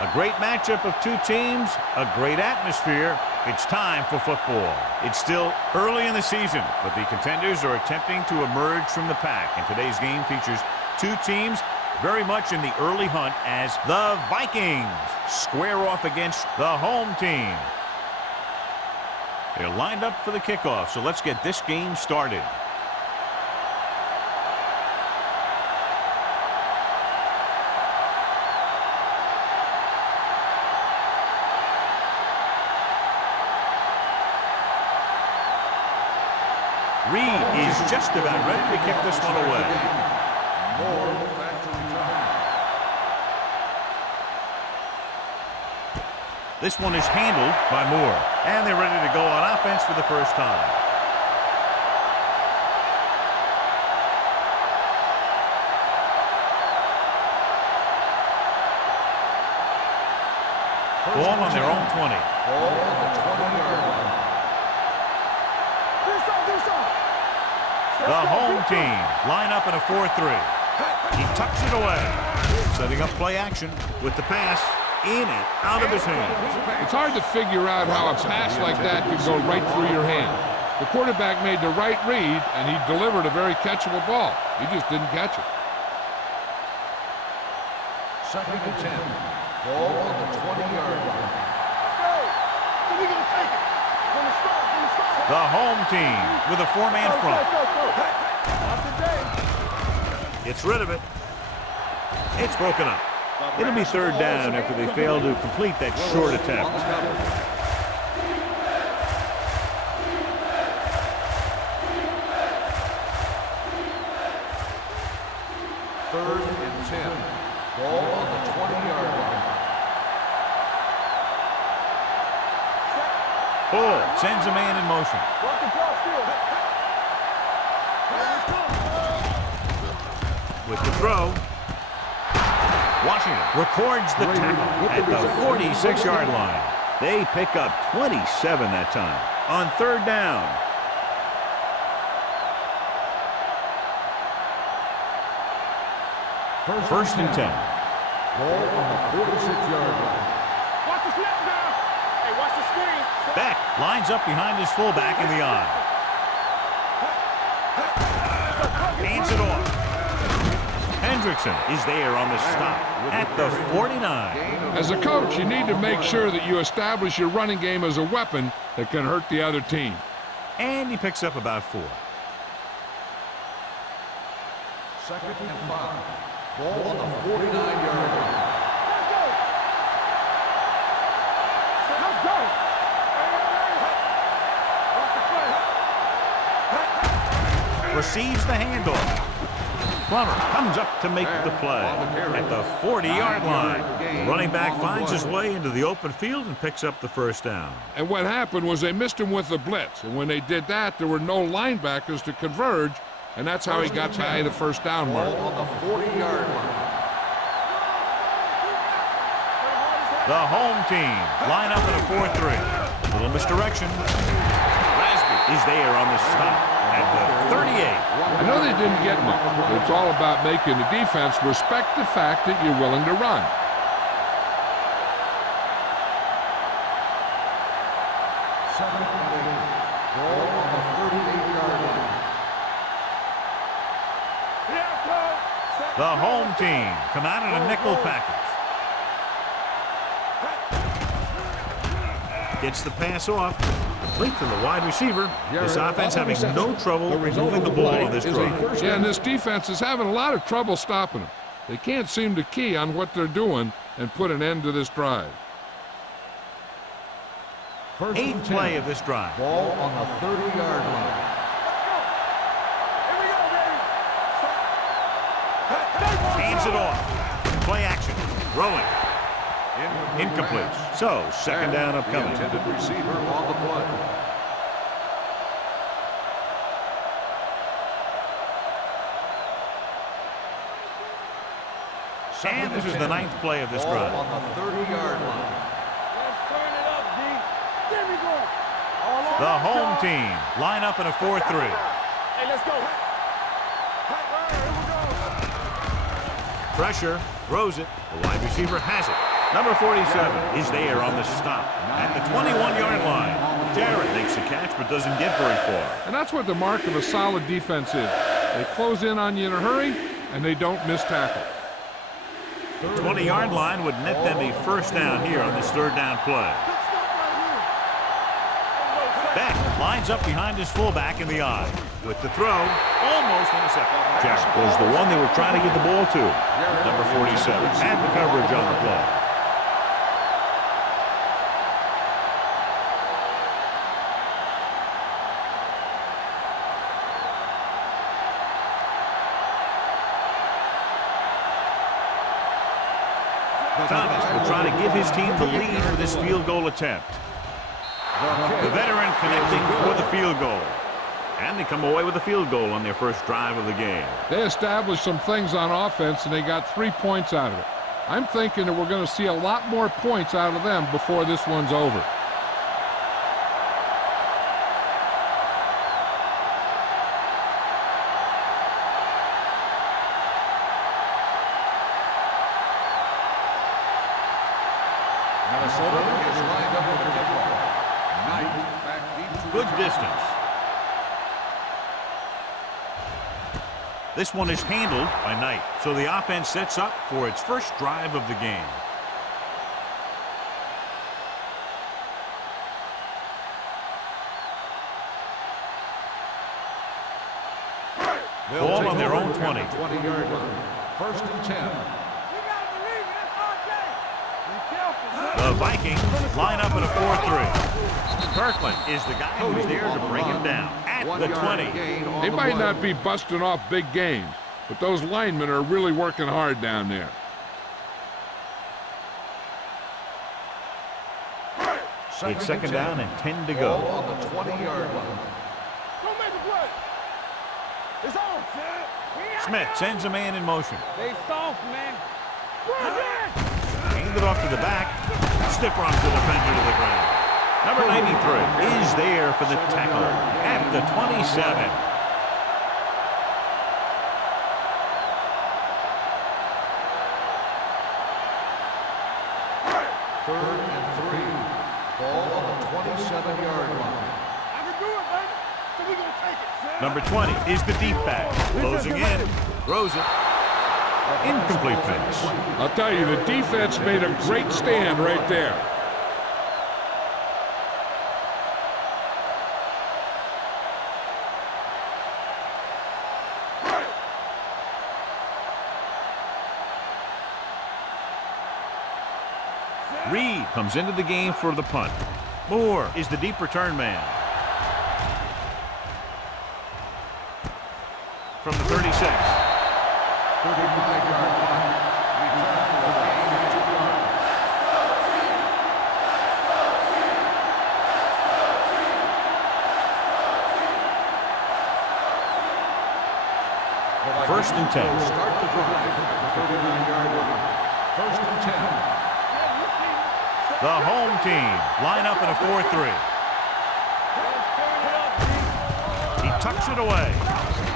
A great matchup of two teams, a great atmosphere. It's time for football. It's still early in the season, but the contenders are attempting to emerge from the pack. And today's game features two teams very much in the early hunt as the Vikings square off against the home team. They're lined up for the kickoff, so let's get this game started. Reed is just about ready to kick this one away. This one is handled by Moore. And they're ready to go on offense for the first time. Ball on their own 20. Ball on the 20-yard line. The home team line up in a 4-3. He tucks it away. Setting up play action with the pass in and out of his hands. It's hard to figure out how a pass like that could go right through your hand. The quarterback made the right read, and he delivered a very catchable ball. He just didn't catch it. 2nd and 10. Ball on the 20-yard line. The home team with a 4-man front. Gets rid of it. It's broken up. It'll be 3rd down after they fail to complete that short attempt. Third and 10. Ball on the 20-yard line. Bull sends a man in motion. With the throw, Washington records the tackle at the 46-yard line. They pick up 27 that time on 3rd down. First and 10. Ball on the 46-yard line. Watch the snap now. Hey, watch the screen. Beck lines up behind his fullback in the eye. Hands it off. Hendrickson is there on the stop at the 49. As a coach, you need to make sure that you establish your running game as a weapon that can hurt the other team. And he picks up about 4. 2nd and 5. Ball on the 49-yard line. Receives the handoff. Plummer comes up to make the play at the 40-yard line. The running back finds his way into the open field and picks up the 1st down. And what happened was they missed him with the blitz. And when they did that, there were no linebackers to converge. And that's how he got by the 1st down mark. Ball on the 40-yard line. The home team line up in a 4-3. Little misdirection. Lasby is there on the stop at the 38. I know they didn't get much, but it's all about making the defense respect the fact that you're willing to run. Second and 8. Ball on the 38-yard line. The home team come out in a nickel package. Gets the pass off. Complete to the wide receiver. This offense having no trouble moving the ball on this drive. Yeah, and this defense is having a lot of trouble stopping them. They can't seem to key on what they're doing and put an end to this drive. 8th play of this drive. Ball on the 30-yard line. Hands it off. Play action. Throwing. Incomplete. So, 2nd down upcoming. Intended receiver on the play. And this is the 9th play of this drive. On the 30-yard line. Let's turn it up, D. There we go. The home team line up in a 4-3. Hey, let's go. Pressure, throws it. The wide receiver has it. Number 47 is there on the stop at the 21-yard line. Jarrett makes the catch but doesn't get very far. And that's what the mark of a solid defense is. They close in on you in a hurry, and they don't miss tackle. The 20-yard line would net them a first down here on this third down play. Beck lines up behind his fullback in the eye. With the throw, almost intercepted. Jarrett was the one they were trying to get the ball to. Number 47 had the coverage on the play. Thomas will try to give his team the lead for this field goal attempt. The veteran connecting for the field goal. And they come away with a field goal on their first drive of the game. They established some things on offense, and they got 3 points out of it. I'm thinking that we're going to see a lot more points out of them before this one's over. Minnesota is lined up with the kickoff. Knight back deep to Good distance. This one is handled by Knight, so the offense sets up for its first drive of the game. Ball on their own 20. 20-yard line. First and 10. The Vikings line up in a 4-3. Kirkland is the guy who's there to bring him down at the 20. They might not be busting off big games, but those linemen are really working hard down there. It's second down and 10 to go. On the 20-yard line. Don't make a play. It's on, son. Smith sends a man in motion. They soft, man. Run it! Hand it off to the back. Stiff arms the defender to the ground. Number 93 is there for the tackle at the 27. Third and 3. Ball on the 27-yard line. I can do it, man. So we gonna take it, son. Number 20 is the deep back. Closing in. Throws it. Incomplete pass. I'll tell you, the defense made a great stand right there. Reed comes into the game for the punt. Moore is the deep return man. From the 36. 35-yard line. Return for a gain of 2 yards. First and 10. Start the drive at the 39-yard line. First and 10. The home team line up in a 4-3. He tucks it away.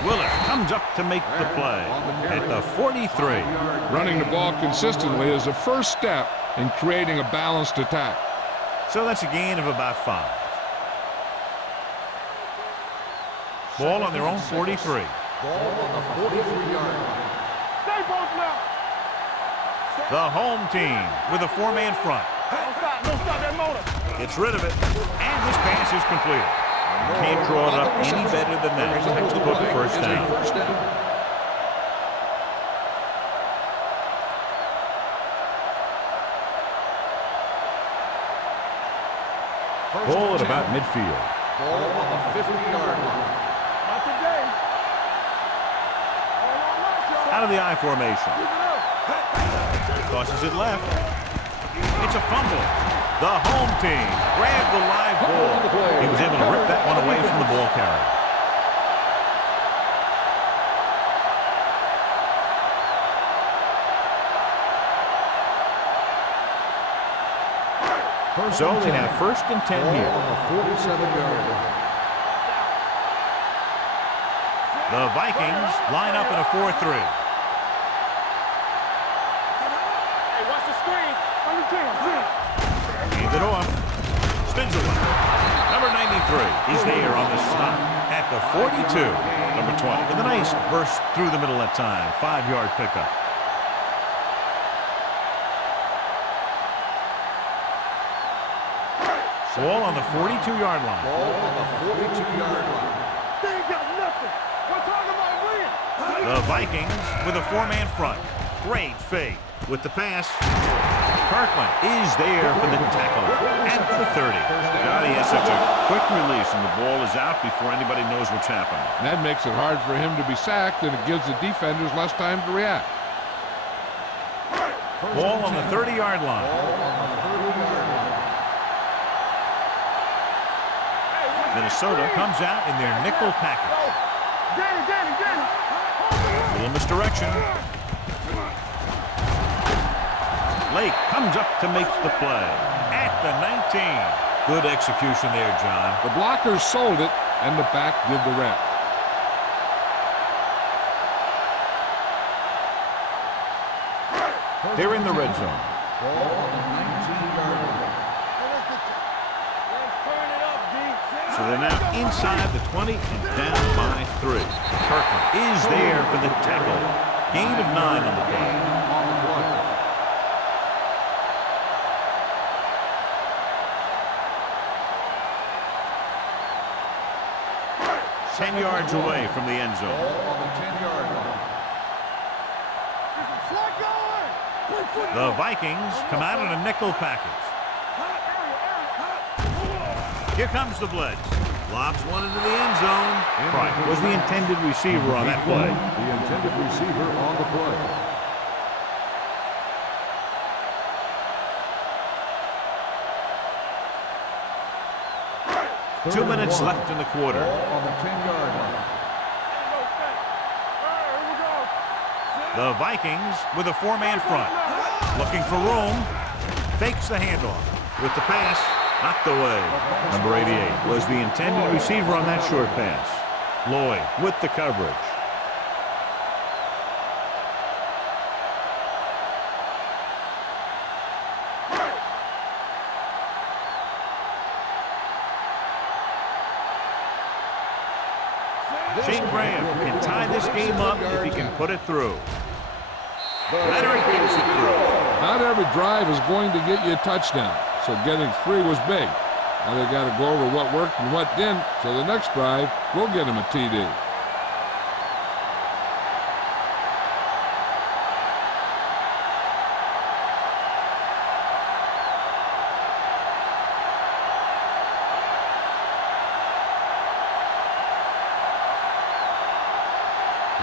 Willis comes up to make the play at the 43. Running the ball consistently is the first step in creating a balanced attack. So that's a gain of about 5. Ball on their own 43. Ball on the 43-yard line. Stay both now. The home team with a 4-man front. Don't stop that motor. Gets rid of it, and this pass is completed. Can't draw it up any better than that. Textbook first down. First down. Ball at about midfield. Ball on the 50-yard line. Not today. Out of the I formation. Tosses it left. It's a fumble. The home team grabbed the live ball. He was able to rip that one away from the ball carrier. So they have first and 10 here. On the 47-yard line. The Vikings line up in a 4-3. Hey, watch the Hands it off. Spins it one. Number 93 is there on the stop at the 42. Number 20 with a nice burst through the middle that time. 5-yard pickup. Ball on the 42-yard line. Ball on the 42-yard line. They ain't got nothing. We're talking about winning. The Vikings with a 4-man front. Great fake with the pass. Kirkland is there for the tackle at the 30. God, he has such a quick release, and the ball is out before anybody knows what's happening. That makes it hard for him to be sacked, and it gives the defenders less time to react. Ball on the 30-yard line. Ball on the 30-yard line. Minnesota comes out in their nickel package. Little misdirection. Lake comes up to make the play at the 19. Good execution there, John. The blockers sold it, and the back did the rest. They're in the red zone. Ball on the 19-yard line. So they're now inside the 20 and down by 3. Kirkland is there for the tackle. Gain of 9 on the play. On the play. Ten yards away from the end zone. Ball on the 10-yard line. The Vikings come out in a nickel package. Here comes the blitz. Lobs one into the end zone. Right, was the intended receiver on that play. The intended receiver on the play. Two minutes left in the quarter. Ball on the 10-yard line. The Vikings with a 4-man front. Looking for room. Fakes the handoff. With the pass, knocked away. Number 88 was the intended receiver on that short pass. Lloyd with the coverage. Shane Graham can tie this game up if he can put it through. Leonard gets it through. Not every drive is going to get you a touchdown, so getting 3 was big. Now they got to go over what worked and what didn't, so the next drive will get him a TD.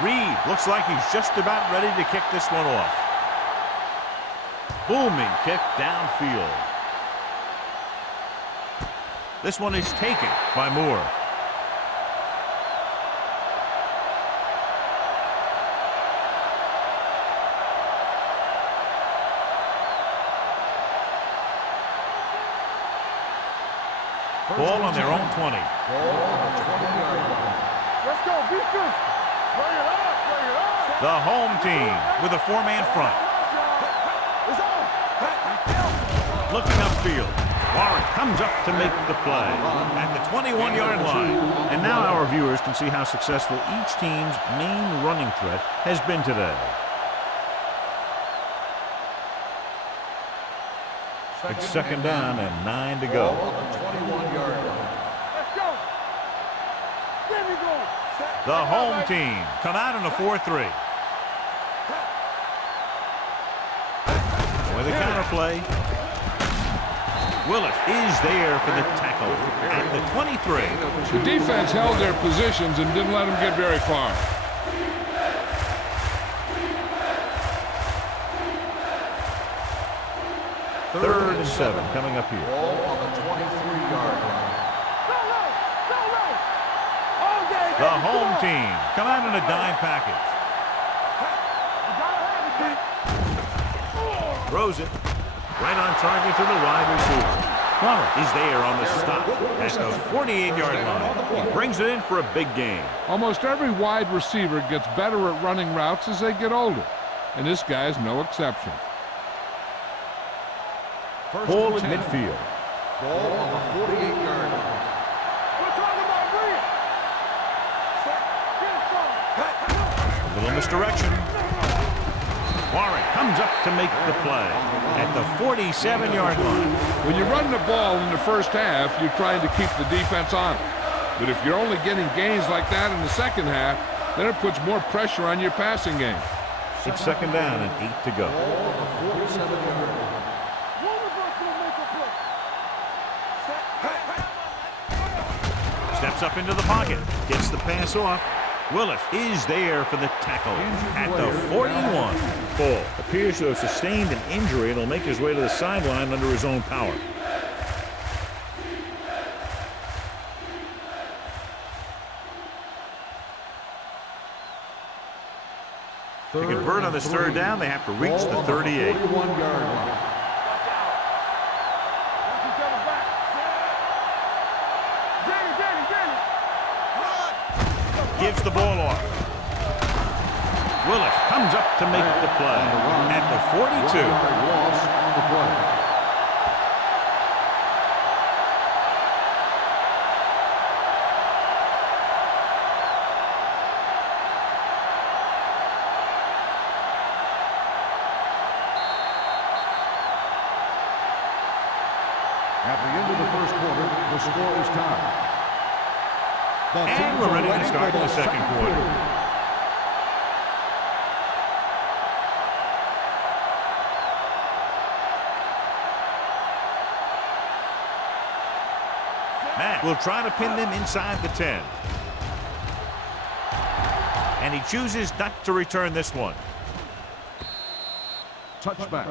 Reed looks like he's just about ready to kick this one off. Booming kick downfield. This one is taken by Moore. Ball on their own 20. Ball on the 20-yard line. Let's go, defense. Bring it up, bring it up. The home team with a 4-man front. It's on. Looking upfield. Warren comes up to make the play at the 21-yard line. And now our viewers can see how successful each team's main running threat has been today. It's second down and 9 to go. Ball on the 21-yard line. Let's go. There we go. The home team come out in a 4-3. With a counter play. Willis is there for the tackle at the 23. The defense held their positions and didn't let them get very far. Third and 7 coming up here. Ball on the 23-yard line. All day. The home team come out in a dime package. Throws it right on target to the wide receiver. Plummer is there on the stop at the 48-yard line. He brings it in for a big gain. Almost every wide receiver gets better at running routes as they get older, and this guy's no exception. Ball at midfield. Ball on the 48-yard line. We're talking about Green. Get it, A little misdirection. Warren comes up to make the play at the 47-yard line. When you run the ball in the first half, you're trying to keep the defense on it. But if you're only getting gains like that in the second half, then it puts more pressure on your passing game. It's second down and 8 to go. Ball on the 47-yard line. One of us will make a play. Steps up into the pocket. Gets the pass off. Willis is there for the tackle at the 41. Ball appears to have sustained an injury and will make his way to the sideline under his own power. To convert on this third down, they have to reach the 38. 41-yard line. Gives the ball off. Willis comes up to make the play at the 42. Loss on the play. At the end of the first quarter, the score is tied. And we're ready to start the second quarter. Matt will try to pin them inside the 10. And he chooses not to return this one. Touchback.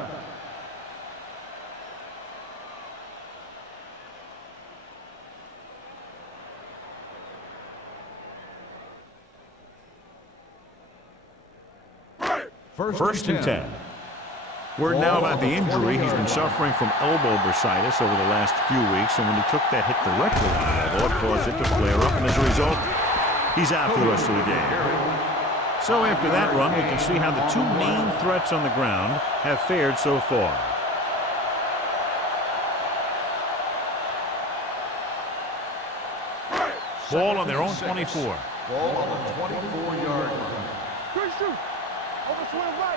First and 10. Word now about the injury. He's been suffering from elbow bursitis over the last few weeks, and when he took that hit directly on the elbow, it caused it to flare up, and as a result, he's out for the rest of the game. So after that run, we can see how the two main threats on the ground have fared so far. Ball on their own 24. Ball on the 24-yard line. Good shoot. Over to the right.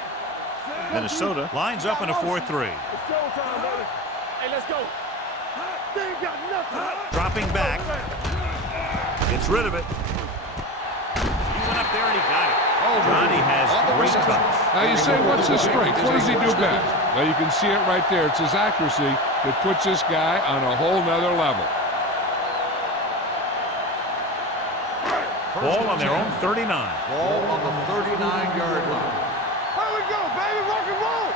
Minnesota lines up in a 4-3. It's showtime, baby. Hey, let's go. They ain't got nothing. Dropping back. Gets rid of it. He went up there and he got it. Johnny has great touch. Now you say, what's his strength? What does he do best? Well, you can see it right there. It's his accuracy that puts this guy on a whole nother level. Ball on their own 39. Ball on the 39-yard line. Here we go, baby. Rock and roll.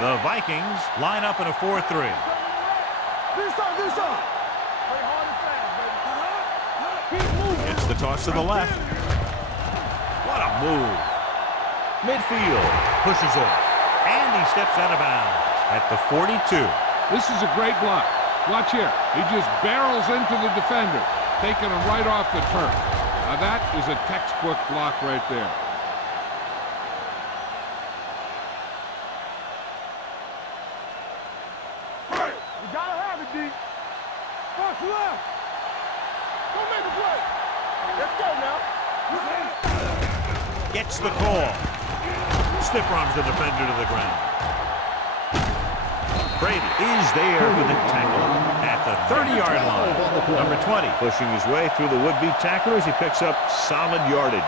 The Vikings line up in a 4-3. This up, this up. Play hard and fast, baby. Keep moving. Gets the toss to the left. What a move. Midfield pushes off. And he steps out of bounds at the 42. This is a great block. Watch here. He just barrels into the defender, taking him right off the turf. Now that is a textbook block right there. You gotta have it, D. Box left. Go make a play. Let's go now. Gets the call. Stiff arms the defender to the ground. Brady is there for the tackle at the 30-yard line. Number 20 pushing his way through the would-be tacklers. He picks up solid yardage.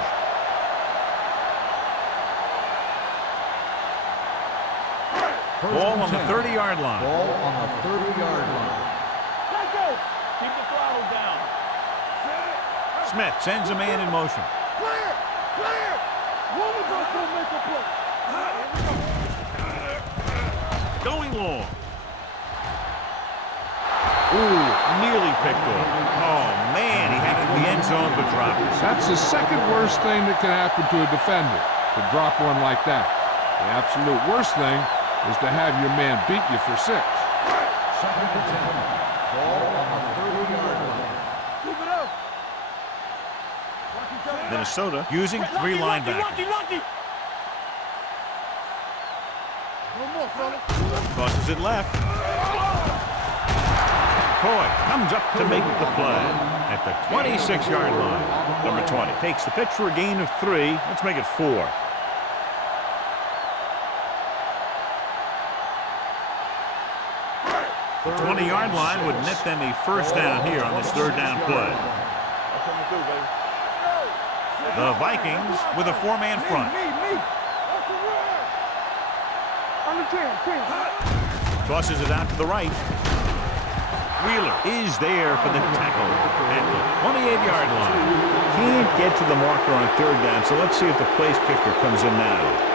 Ball on the 30-yard line. Ball on the 30-yard line. Let's go. Keep the throttle down. Smith sends a man in motion. Clear. Clear. One of us will make a play. Going long. Ooh, nearly picked off. Oh, man, he had it in the end zone but dropped it. That's the second worst thing that can happen to a defender, to drop one like that. The absolute worst thing is to have your man beat you for 6. Second and 10. Ball on the 30-yard line. Keep it up. Minnesota using 3 linebackers. No on, fella. Tosses it left. Coy comes up to make the play at the 26-yard line. Number 20 takes the pitch for a gain of 3. Let's make it 4. The 20-yard line would net them a first down here on this third down play. The Vikings with a 4-man front. Tosses it out to the right. Wheeler is there for the tackle at the 28-yard line. Can't get to the marker on third down, so let's see if the place kicker comes in now.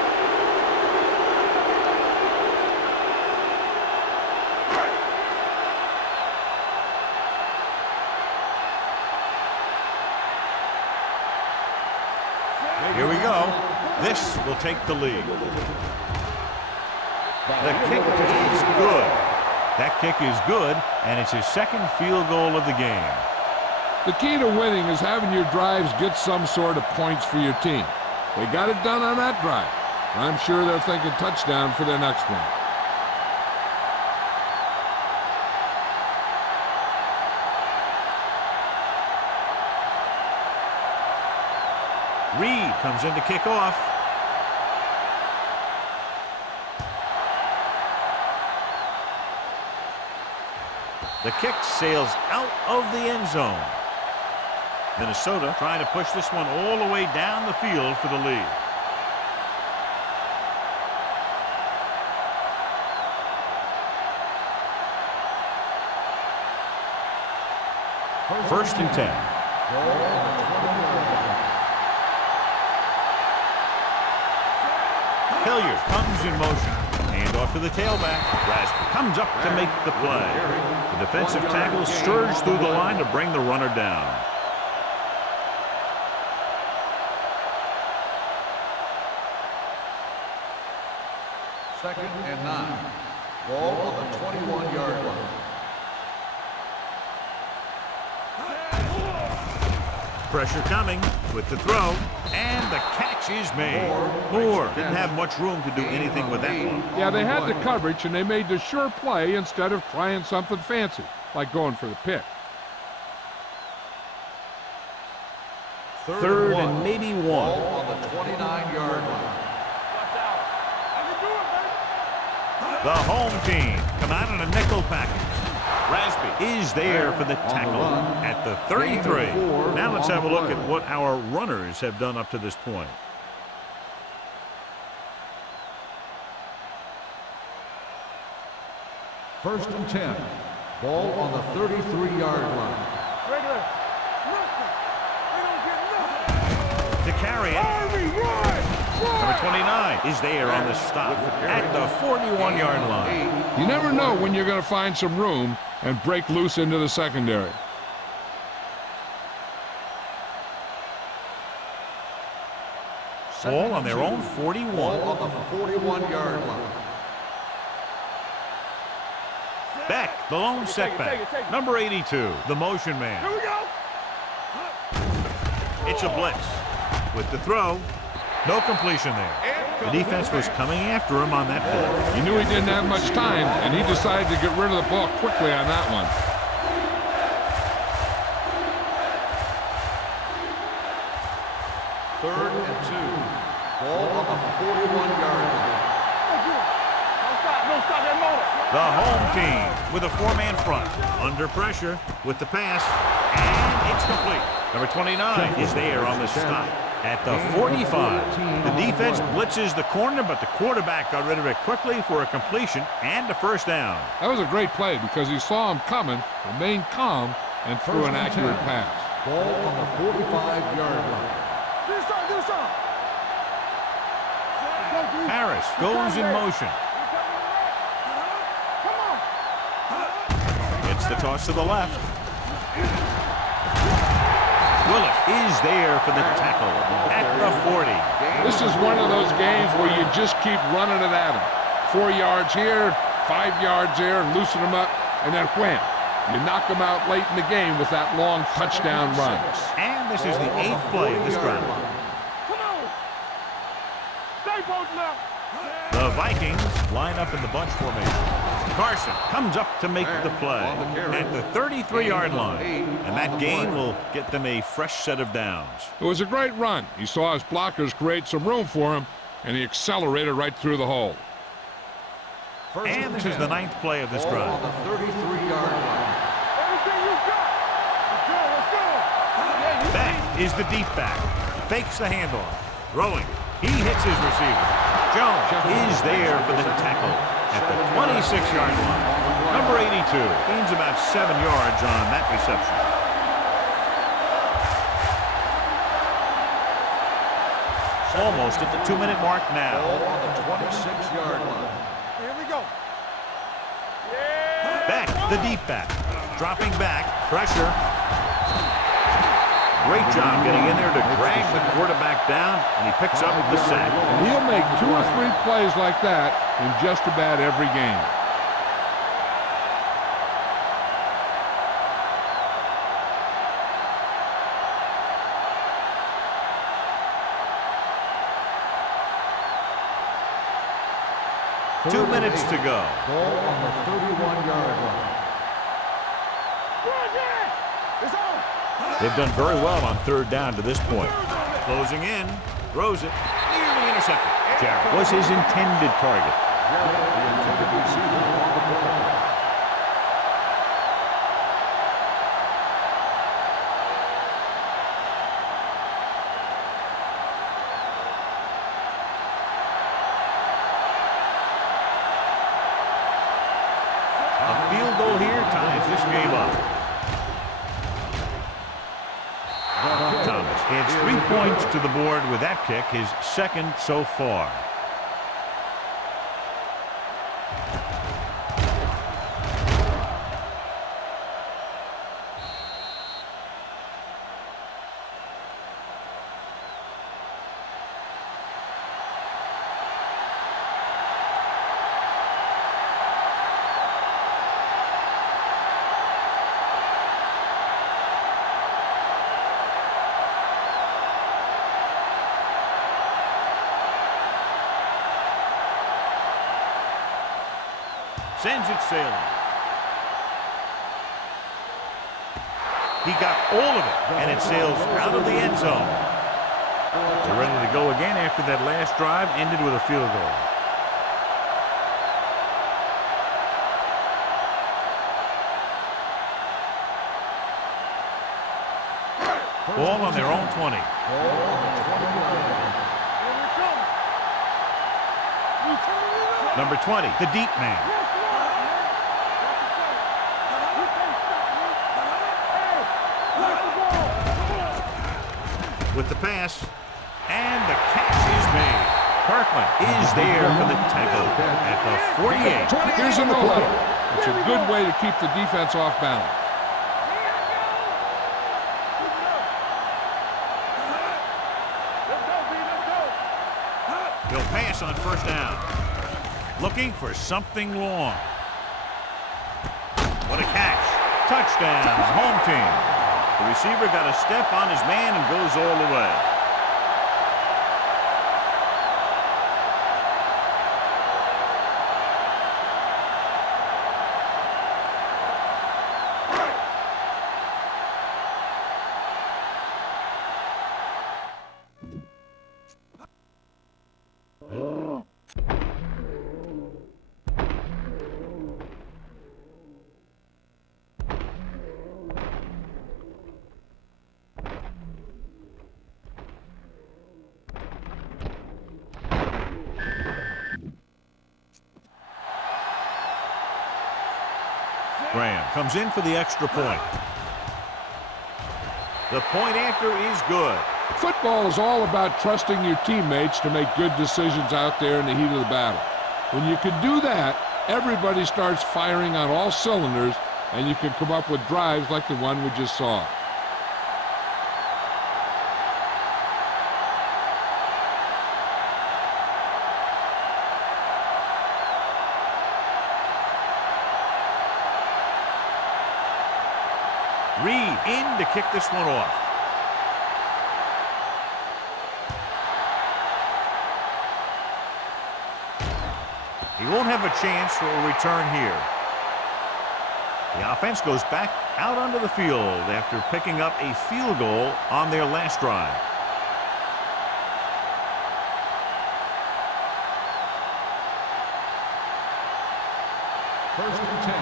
Here we go. This will take the lead. The kick is good. That kick is good, and it's his second field goal of the game. The key to winning is having your drives get some sort of points for your team. They got it done on that drive. I'm sure they're thinking touchdown for their next one. Reed comes in to kick off. The kick sails out of the end zone. Minnesota trying to push this one all the way down the field for the lead. First and 10. Hilliard comes in motion. Hand off to the tailback. Rasper comes up to make the play. The defensive tackle surged through the line to bring the runner down. Second and 9. Ball on the 21-yard line. Pressure coming with the throw, and the catch is made. Moore didn't have much room to do anything with that one. Yeah, they had the coverage, and they made the sure play instead of trying something fancy, like going for the pick. Third and maybe 1. Ball on the 29-yard line. The home team come out in a nickel package. Rasby is there for the tackle at the 33. Now let's have a look at what our runners have done up to this point. First and 10. Ball on the 33-yard line. To carry it. Number 29 is there on the stop at the 41-yard line. You never know when you're going to find some room and break loose into the secondary. Ball on their own 41. Ball on the 41-yard line. Beck, the lone setback. Number 82, the motion man. Here we go. It's a blitz. With the throw, no completion there. The defense was coming after him on that play. He knew he didn't have much time, and he decided to get rid of the ball quickly on that one. Third and 2. Ball on the 41-yard line. Don't stop that motor. The home team with a 4-man front. Under pressure with the pass, and it's complete. Number 29 is there on the stop at the 45. The defense blitzes the corner, but the quarterback got rid of it quickly for a completion and a first down. That was a great play because he saw him coming, remained calm, and threw an accurate pass. Ball on the 45-yard line. Harris goes in motion. Gets the toss to the left. Willis is there for the tackle at the 40. This is one of those games where you just keep running it at him. 4 yards here, 5 yards there, and loosen them up, and then wham. You knock them out late in the game with that long touchdown run. And this is the 8th play of this drive. Come on. Stay posted up. The The Vikings line up in the bunch formation. Carson comes up to make the play at the 33-yard line. And that gain will get them a fresh set of downs. It was a great run. He saw his blockers create some room for him, and he accelerated right through the hole. And this is the 9th play of this drive. On the 33-yard line. Everything you got. Let's go. Back is the deep back. Fakes the handoff. Throwing. He hits his receiver. Jones is there for the tackle at the 26-yard line. Number 82 gains about 7 yards on that reception. Almost at the 2-minute mark now. On the 26-yard line. Here we go. Back, the deep back. Dropping back. Pressure. Great job getting in there to drag the quarterback down, and he picks up the sack. And he'll make 2 or 3 plays like that in just about every game. Third 2 minutes to go. Ball on the 31-yard line. It's on. They've done very well on 3rd down to this point. Closing in, throws it, nearly intercepted. Jarrett was his intended target. The intended receiver on the play. A field goal here ties this game up. Thomas adds 3 points to the board with that kick, his 2nd so far. Sends it sailing. He got all of it, and it sails out of the end zone. They're ready to go again after that last drive ended with a field goal. Ball on their own 20. Number 20, the deep man. With the pass, and the catch is made. Kirkland is there for the tackle at the 48. Here's a no-huddle. It's a good way to keep the defense off balance. He'll pass on 1st down. Looking for something long. What a catch. Touchdown, home team. The receiver got a step on his man and goes all the way. Graham comes in for the extra point. The point after is good. Football is all about trusting your teammates to make good decisions out there in the heat of the battle. When you can do that, everybody starts firing on all cylinders, and you can come up with drives like the one we just saw. Reed in to kick this one off. won't have a chance for a return here. The offense goes back out onto the field after picking up a field goal on their last drive. First and 10.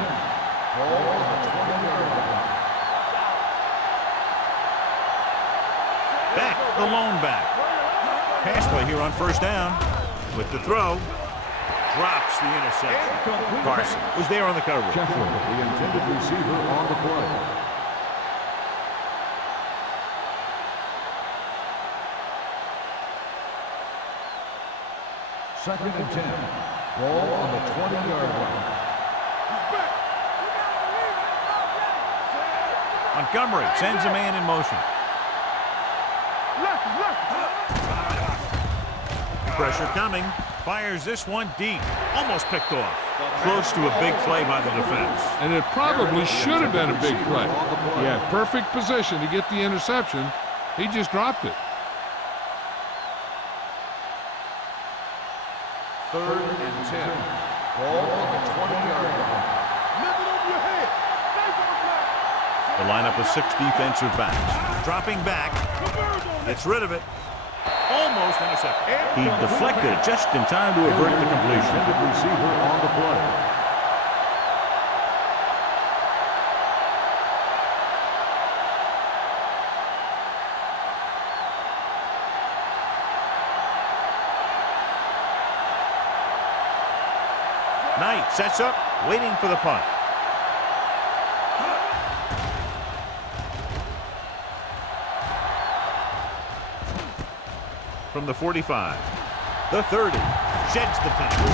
Ball on the 20-yard line. Back, the lone back. Pass play here on first down. With the throw. Drops the interception. Carson was there on the coverage. Kessler, the intended receiver on the play. Second and 10. Ball on the 20-yard line. Montgomery sends a man in motion. Pressure coming. Fires this one deep. Almost picked off. Close to a big play by the defense. And it probably should have been a big play. He had perfect position to get the interception. He just dropped it. Third and 10. Ball on the 20-yard line. The lineup of 6 defensive backs. Dropping back. Gets rid of it. Almost intercepted. He deflected it just in time to avert the completion. Intended receiver on the play. Knight sets up, waiting for the punt. From the 45, the 30, sheds the tackle.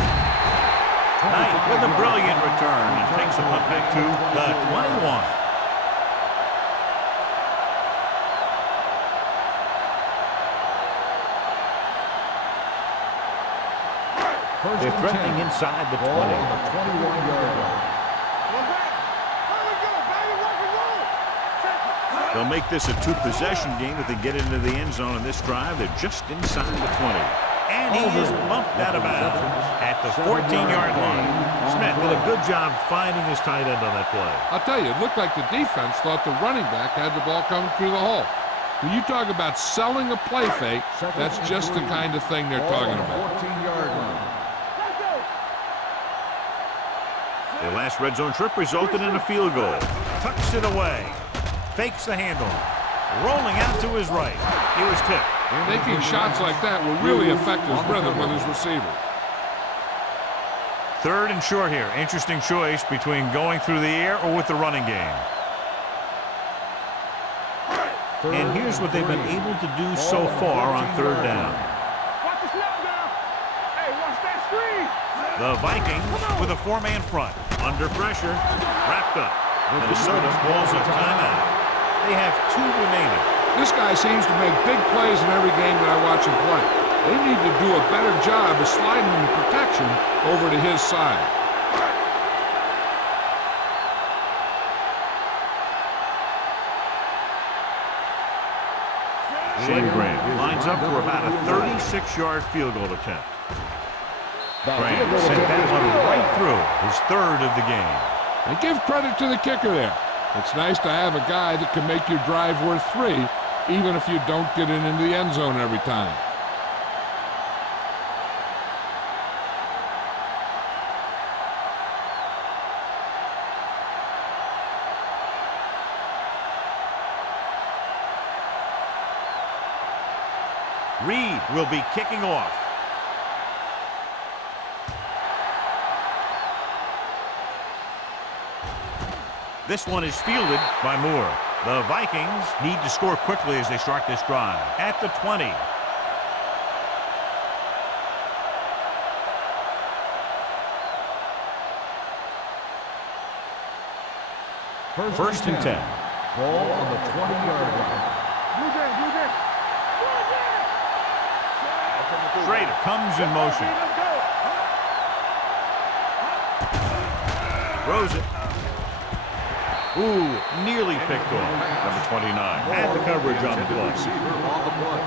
Knight with a brilliant return and takes the punt back to the 21. They're threatening inside the 20. Ball on the 21-yard line. They'll make this a 2-possession game if they get into the end zone in this drive. They're just inside the 20. And he is bumped out of bounds at the 14-yard line. Smith did a good job finding his tight end on that play. I'll tell you, it looked like the defense thought the running back had the ball coming through the hole. When you talk about selling a play fake, that's just the kind of thing they're talking about. 14-yard line. Their last red zone trip resulted in a field goal. Tucks it away. Fakes the handle. Rolling out to his right. He was tipped. Making shots like that will really affect his rhythm with his receivers. Third and short here. Interesting choice between going through the air or with the running game. And here's what they've been able to do so far on third down. Watch the snap down. Hey, watch that screen. The Vikings with a 4-man front. Under pressure. Wrapped up. Minnesota calls a timeout. They have 2 remaining. This guy seems to make big plays in every game that I watch him play. They need to do a better job of sliding the protection over to his side. Shane Graham lines up for about a 36-yard field goal attempt. Graham sent that one right through, his 3rd of the game. And give credit to the kicker there. It's nice to have a guy that can make your drive worth 3, even if you don't get it into the end zone every time. Reed will be kicking off. This one is fielded by Moore. The Vikings need to score quickly as they start this drive. At the 20. First and 10. Ball on the 20-yard line. Schrader comes in motion. Throws it. Ooh, nearly picked off. Number 29 had the coverage on the play. Receiver on the play.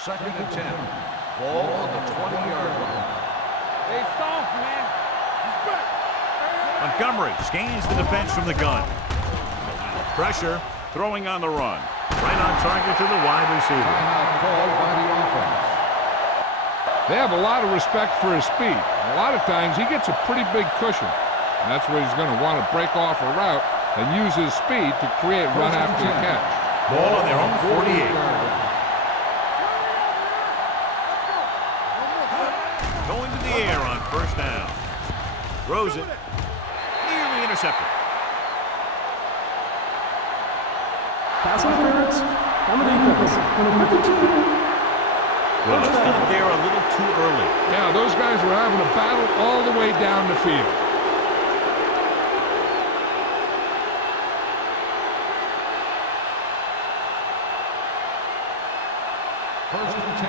Second and 10. Ball on the 20-yard line. Hey, soft, man. He's back. Montgomery scans the defense from the gun. Pressure, throwing on the run. Right on target to the wide receiver. Timeout called by the offense. They have a lot of respect for his speed. A lot of times he gets a pretty big cushion. And that's where he's going to want to break off a route and use his speed to create run after the catch. Ball on their own 48. Going to the air on first down. Throws it. Nearly intercepted. Pass interference on the defense. Number 52. Well, let's get there a little too early. Yeah, those guys were having a battle all the way down the field. First and 10.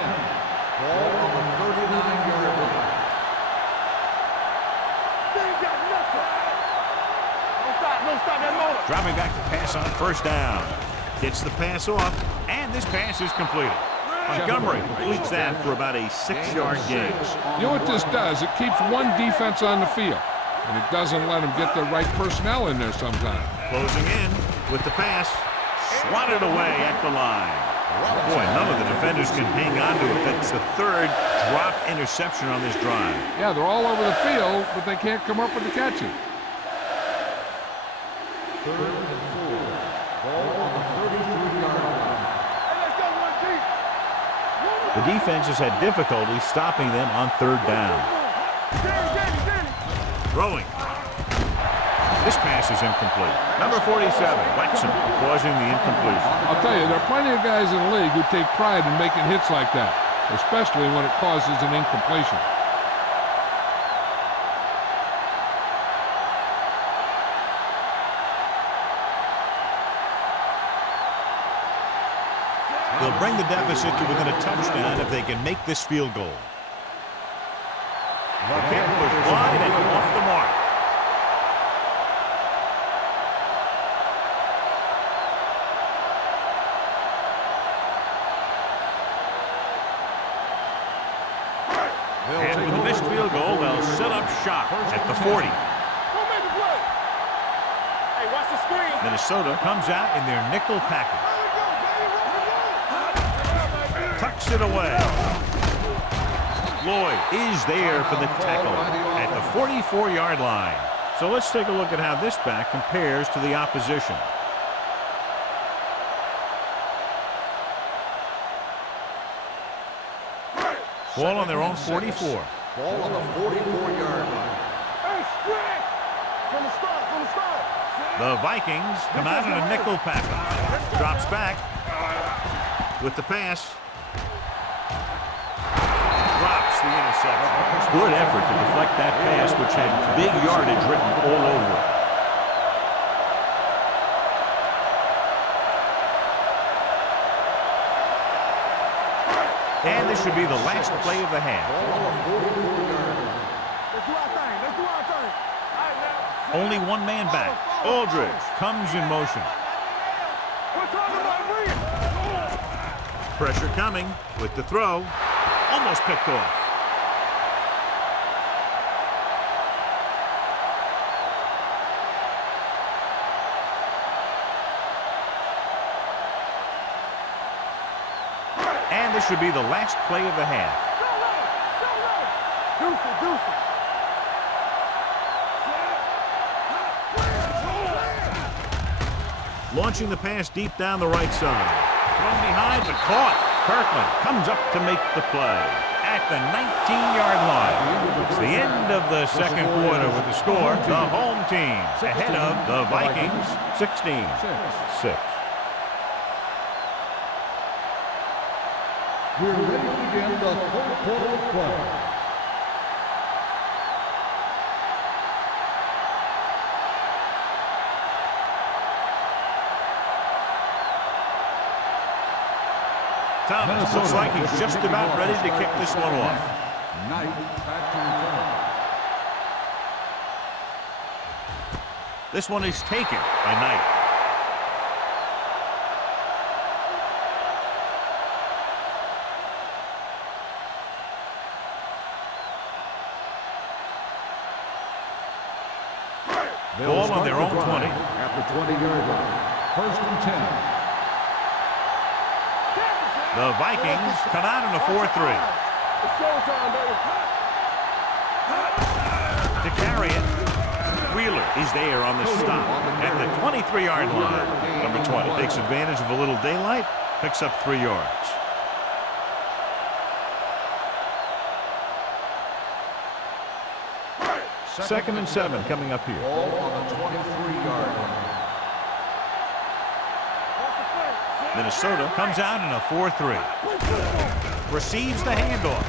Ball on the 39-yard line. They ain't got nothing. Don't stop that motor. Dropping back to pass on first down. Gets the pass off, and this pass is completed. Montgomery completes that for about a 6-yard gain. You know what this does? It keeps one defense on the field, and it doesn't let them get the right personnel in there sometimes. Closing in with the pass. Swatted away at the line. Boy, none of the defenders can hang on to it. That's the third drop interception on this drive. Yeah, they're all over the field, but they can't come up with the catching. Third and 4. Ball on the 33-yard line. Hey, let's go one deep. The defense has had difficulty stopping them on third down. Danny. Throwing. This pass is incomplete. Number 47, Wexham, causing the incompletion. I'll tell you, there are plenty of guys in the league who take pride in making hits like that, especially when it causes an incompletion. They'll bring the deficit to within a touchdown if they can make this field goal. The kick was wide and off the mark. And with a missed field goal, they'll set up shop at the 40. Go make a play. Hey, watch the screen. Minnesota comes out in their nickel package. Tucks it away. Lloyd is there for the tackle at the 44-yard line. So let's take a look at how this back compares to the opposition. Ball on their own 44. Ball on the 44-yard line. Hey, stretch. From the start. The Vikings come out in a nickel package. Drops back with the pass. Drops the interception. Good effort to deflect that pass, which had big yardage written all over it. And this should be the last play of the half. Let's do our thing. All right, now. Only one man back. Aldridge comes in motion. We're talking about Reed. Pressure coming with the throw. Almost picked off. And this should be the last play of the half. Deuce. Launching the pass deep down the right side. Thrown behind, but caught. Kirkland comes up to make the play at the 19-yard line. It's the end of the second quarter with the score. The home team ahead of the Vikings 16-6. We're ready to begin the third quarter of play. Thomas looks like he's just about ready to kick this one off. Knight back to return. This one is taken by Knight. Ball on their own 20. At the 20-yard line. First and 10. The Vikings come out in a 4-3. It's showtime, baby. To carry it, Wheeler is there on the stop at the 23-yard line. Number 20 takes advantage of a little daylight, picks up 3 yards. Second and 7 coming up here. Ball on the 23-yard line. Minnesota comes out in a 4-3. Receives the handoff.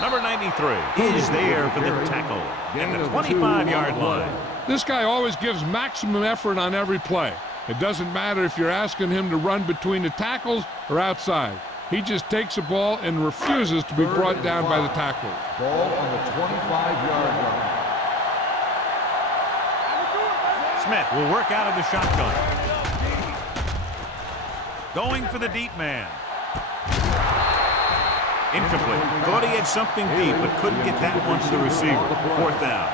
Number 93 is there for the tackle at the 25-yard line. This guy always gives maximum effort on every play. It doesn't matter if you're asking him to run between the tackles or outside. He just takes the ball and refuses to be brought down by the tackle. Ball on the 25-yard line. Smith will work out of the shotgun. Going for the deep man. Incomplete. Thought he had something deep, but couldn't get that one to the receiver. 4th down.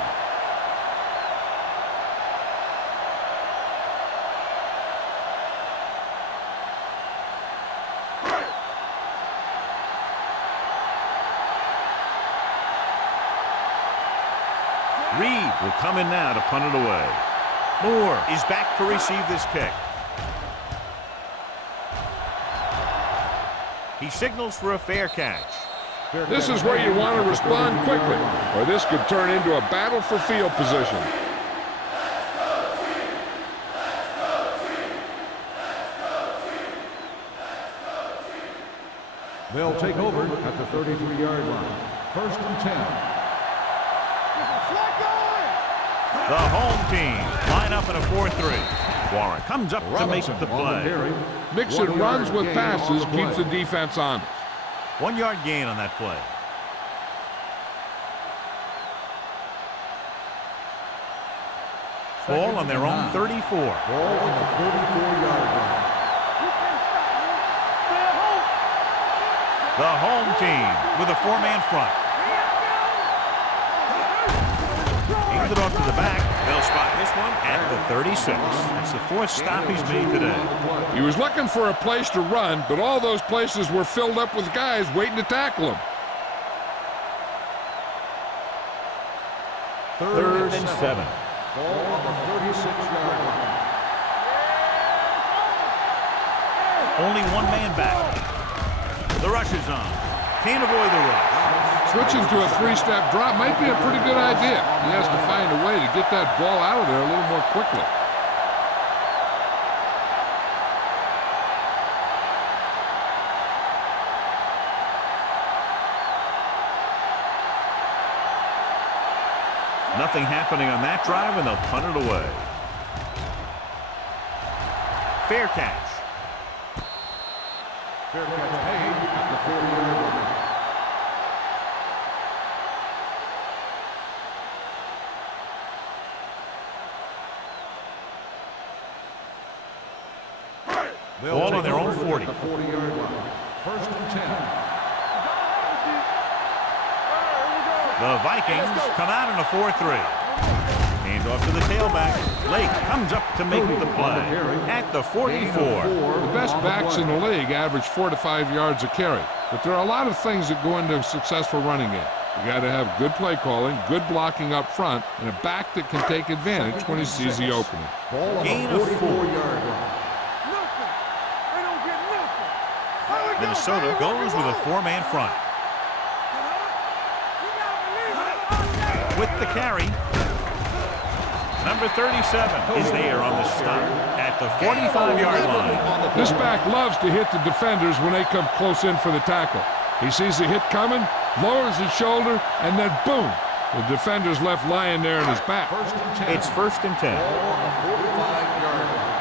Reed will come in now to punt it away. Moore is back to receive this kick. He signals for a fair catch. This is where you want to respond quickly, or this could turn into a battle for field position. They'll take over at the 33-yard line. First and 10. The home team line up in a 4-3. Warren comes up to make the play. Mixing runs with passes keeps the defense honest. 1-yard gain on that play. Ball on their own 34. Ball on the 34-yard line. The home team with a 4-man front. Hands it off to the back. They'll spot this one at the 36. That's the 4th stop he's made today. He was looking for a place to run, but all those places were filled up with guys waiting to tackle him. 3rd and 7. Ball on the 36-yard line. Only 1 man back. The rush is on. Can't avoid the rush. Switching to a 3-step drop might be a pretty good idea. He has to find a way to get that ball out of there a little more quickly. Nothing happening on that drive, and they'll punt it away. Fair catch. Fair catch made at the 40-yard line. Ball on their own 40. The 40-yard line. First and 10. The Vikings come out in a 4-3. Hand off to the tailback. Lake comes up to make the play at the 44. The best backs in the league average 4 to 5 yards a carry. But there are a lot of things that go into a successful running game. You got to have good play calling, good blocking up front, and a back that can take advantage when he sees the opening. Ball on Gain the of 4. 44-yard line. Minnesota goes with a 4-man front. With the carry, number 37 is there on the stop at the 45-yard line. This back loves to hit the defenders when they come close in for the tackle. He sees the hit coming, lowers his shoulder, and then boom, the defender's left lying there in his back. First and 10. It's 1st and 10. Ball on the 45-yard line.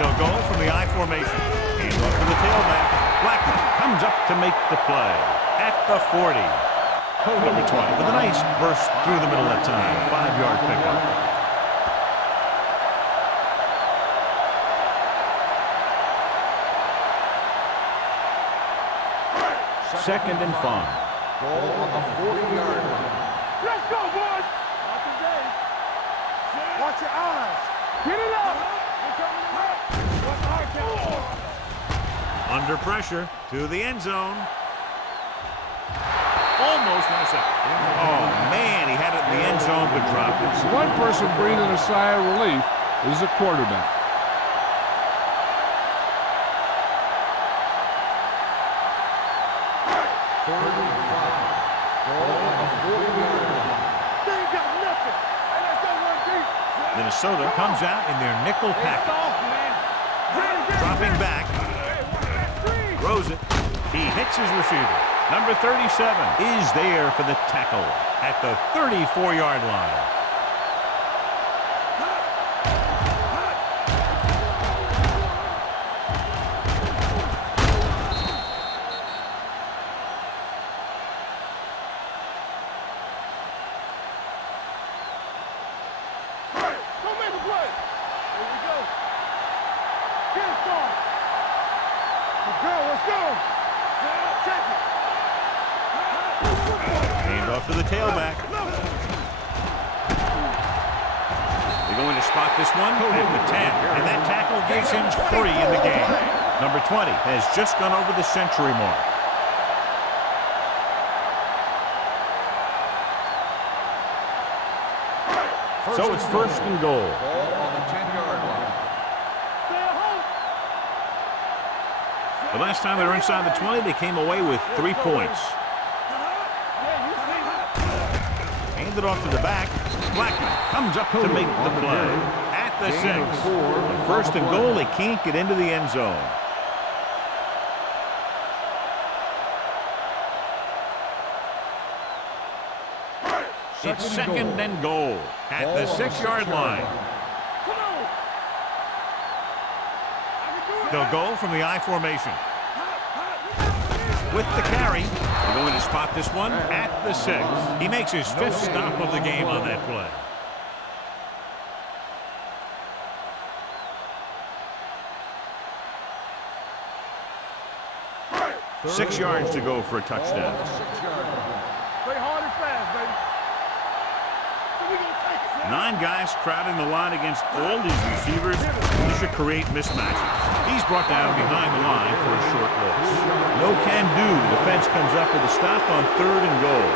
They'll go from the I formation. Hands off to the tailback. Blackman comes up to make the play at the 40. Number 20 with a nice burst through the middle that time. 5-yard pickup. Second and 5. Ball on the 40-yard line. Let's go, boys. Not today. Watch your eyes. Get it up. We're coming in hot. Watch the hard count. Under pressure to the end zone. Almost intercepted. Oh, man, he had it in the end zone but dropped it. One person breathing a sigh of relief is the quarterback. Third and 5. Ball on the 40-yard line. They ain't got nothing. Hey, let's go one deep. Minnesota comes out in their nickel package. Dropping back. Throws it. He hits his receiver. Number 37 is there for the tackle at the 34-yard line. Go make a play. Here we go. Get it started. Let's go, let's go. Check it. Hand off to the tailback. They're going to spot this one at the 10. And that tackle gives him 3 in the game. Number 20 has just gone over the century mark. So it's first and goal. Ball on the 10-yard line. The last time they were inside the 20, they came away with 3 points. Handed off to the back. Blackman comes up to make the play. At the 6. On first and goal, they can't get into the end zone. It's second and goal at the 6-yard line. They'll go from the I formation. With the carry, they're going to spot this one at the 6. He makes his 5th stop of the game on that play. Six yards to go for a touchdown. Play hard and fast, baby. So we gonna take it. 9 guys crowding the line against all these receivers. This should create mismatches. He's brought down behind the line for a short loss. No can do. The defense comes up with a stop on 3rd and goal.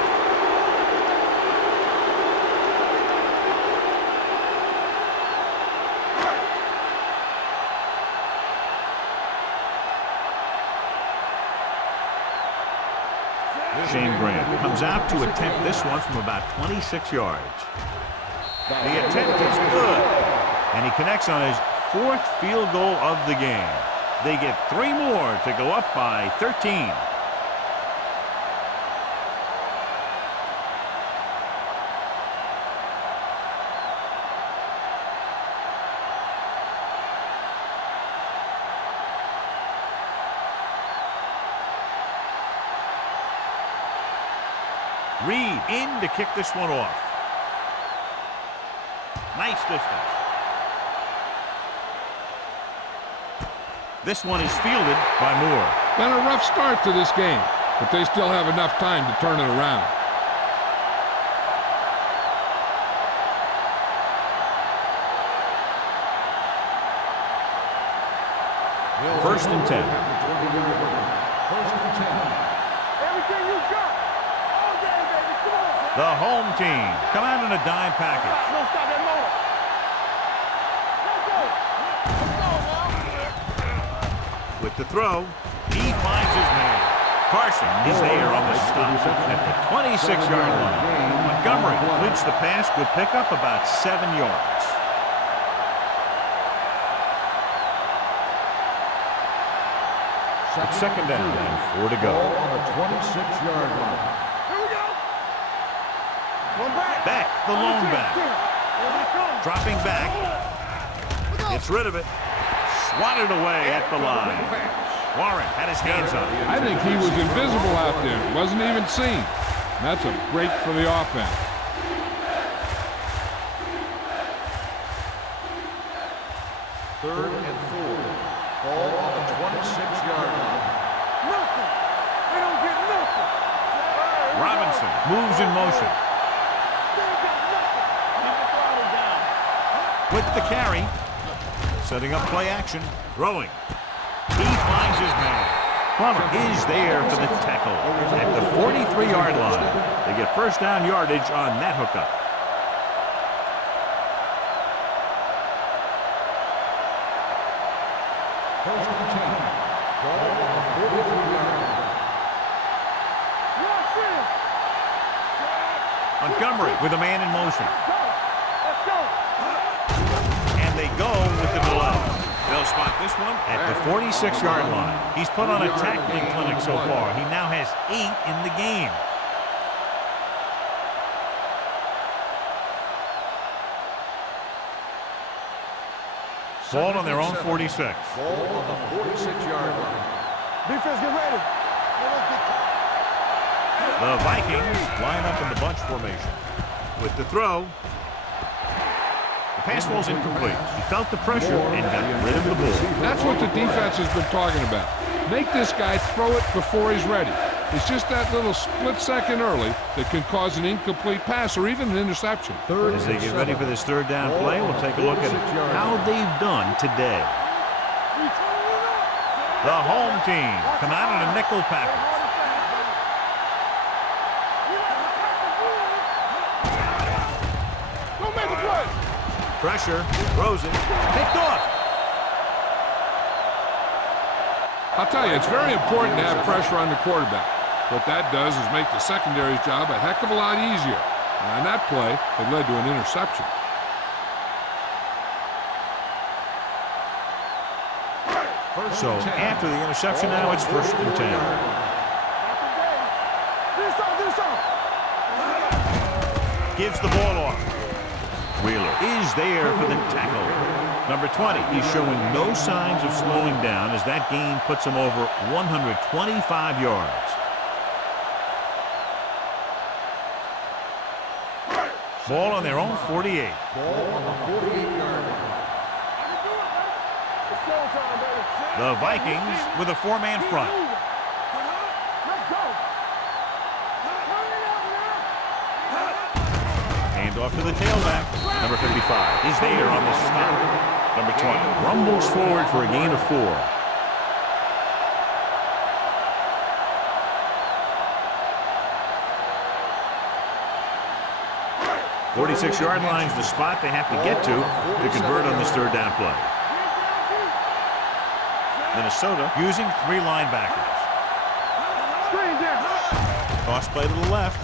Shane Graham comes out to attempt this one from about 26 yards. The attempt is good, and he connects on his 4th field goal of the game. They get 3 more to go up by 13. Reed in to kick this one off. Nice distance. This one is fielded by Moore. Been a rough start to this game, but they still have enough time to turn it around. First and 10. First and 10. Everything you got. All day, baby. Come on. The home team come out in a dime package. Don't stop that motor. Let's go. Let's go, With the throw, he finds his man. Carson is there on the stop at the 26-yard line. Montgomery completes the pass, would pick up about 7 yards. It's second down and 4 to go. Ball on the 26-yard line. Here we go. One back. Back, the lone back. Dropping back. Gets rid of it. Swatted away at the line. Warren had his hands on it. I think he was invisible out there. Wasn't even seen. That's a break for the offense. Third and 4. Ball on the 26-yard line. Nothing. They don't get nothing. Robinson moves in motion. the carry. Setting up play action. Throwing. He finds his man. Plummer is there for the tackle at the 43-yard line. They get first down yardage on that hookup. First and 10. Ball on the 43-yard line. Montgomery with a man in motion. And they go with the delay. They'll spot this one at the 46-yard line. He's put on a tackling clinic so far. He now has 8 in the game. Ball on their own 46. Ball on the 46-yard line. Defense, get ready. The Vikings line up in the bunch formation. With the throw. The pass ball's incomplete. He felt the pressure and got rid of the ball. That's what the defense has been talking about. Make this guy throw it before he's ready. It's just that little split second early that can cause an incomplete pass or even an interception. As they get ready for this third down play, we'll take a look at how they've done today. The home team come out in a nickel package. Don't make a play. Pressure, throws it, picked off. I'll tell you, it's very important to have pressure on the quarterback. What that does is make the secondary's job a heck of a lot easier. And on that play, it led to an interception. So after the interception now, it's first and 10. Gives the ball off. Wheeler is there for the tackle. Number 20, he's showing no signs of slowing down as that gain puts him over 125 yards. Ball on their own 48. Ball on the 48-yard line. The Vikings with a 4-man front. Hand off to the tailback. Number 55 is there on the stop. Number 20 rumbles forward for a gain of 4. 46-yard line's the spot they have to get to convert on this third down play. Minnesota using 3 linebackers. Toss play to the left.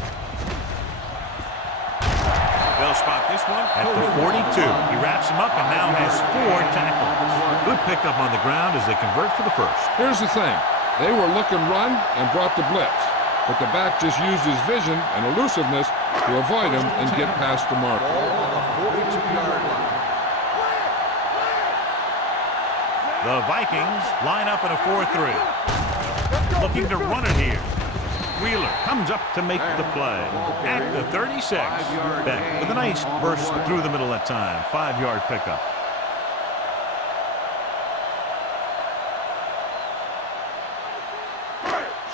They'll spot this one at the 42. He wraps him up and now has 4 tackles. Good pickup on the ground as they convert for the first. Here's the thing. They were looking run and brought the blitz. But the back just used his vision and elusiveness to avoid him and get past the marker. Ball on the 42-yard line. The Vikings line up in a 4-3. Looking to run it here. Wheeler comes up to make the play. At the 36. Beck with a nice burst through the middle that time. 5-yard pickup.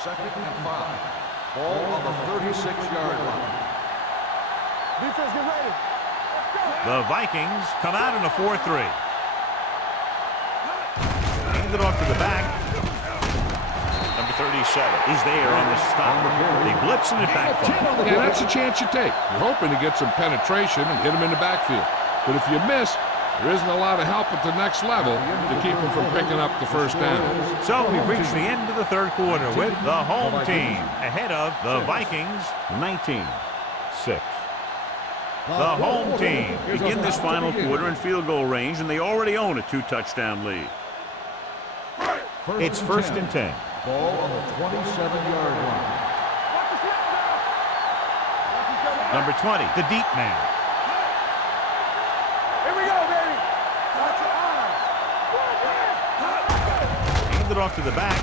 Second and 5. Ball on the 36-yard line. Defense, get ready. The Vikings come out in a 4-3. Hand it off to the back. Number 37 is there on the stop. They blitz and it backfires. Yeah, that's a chance you take. You're hoping to get some penetration and hit him in the backfield. But if you miss, there isn't a lot of help at the next level to keep him from picking up the first down. So we've reached the end of the third quarter with the home team ahead of the Vikings 19-6. The home team begin this final quarter in field goal range, and they already own a 2-touchdown lead. It's first and 10. Ball on the 27-yard line. Number 20, the deep man. Here we go, baby. Watch your eyes. Hand it off to the back.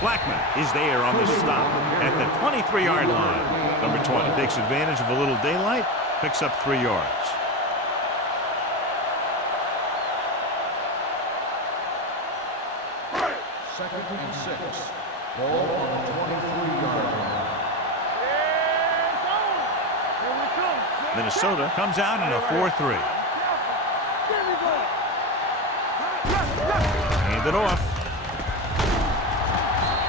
Blackman is there on the stop at the 23-yard line. Number 20 takes advantage of a little daylight, picks up 3 yards. Second and 6. Ball on the 23-yard line. Minnesota comes out in a 4-3. Hand it off.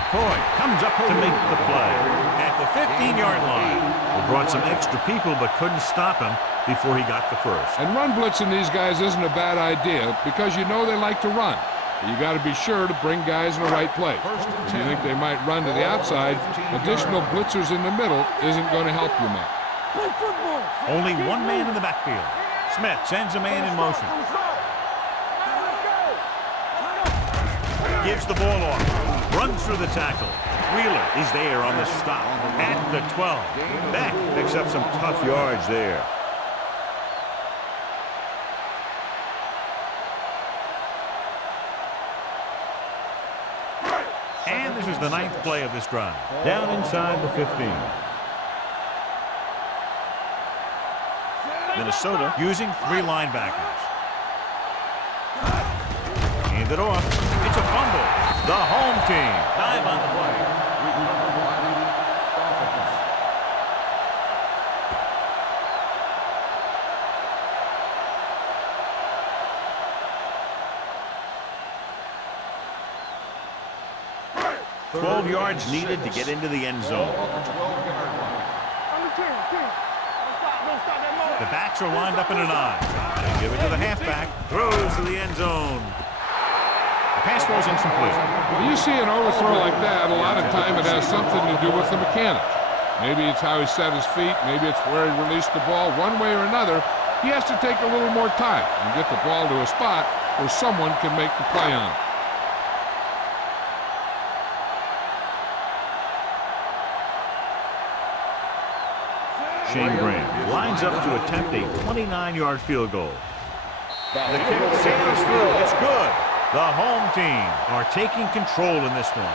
Coy comes up to make the play. At the 15-yard line. They brought some extra people but couldn't stop him before he got the first. And run blitzing these guys isn't a bad idea because you know they like to run. But you got to be sure to bring guys in the right place. If you think they might run to the outside, additional blitzers in the middle isn't going to help you much. Only one man in the backfield. Smith sends a man in motion. Gives the ball off. Runs through the tackle. Wheeler is there on the stop at the 12. Beck picks up some tough yards there. And this is the 9th play of this drive. Down inside the 15. Minnesota using 3 linebackers. Hand it off. It's a fumble. The home team. Dive on the play. Recovered by the Dolphins. Right. 12 yards needed to get into the end zone. On the 12-yard line. The backs are lined up in an I. They give it to the halfback. Throws to the end zone. The pass falls incomplete. When you see an overthrow like that, a lot of time it has something to do with the mechanics. Maybe it's how he set his feet. Maybe it's where he released the ball. One way or another, he has to take a little more time and get the ball to a spot where someone can make the play on it. Shane Graham lines up to attempt a 29-yard field goal. The kick sails through. It's good. The home team are taking control in this one.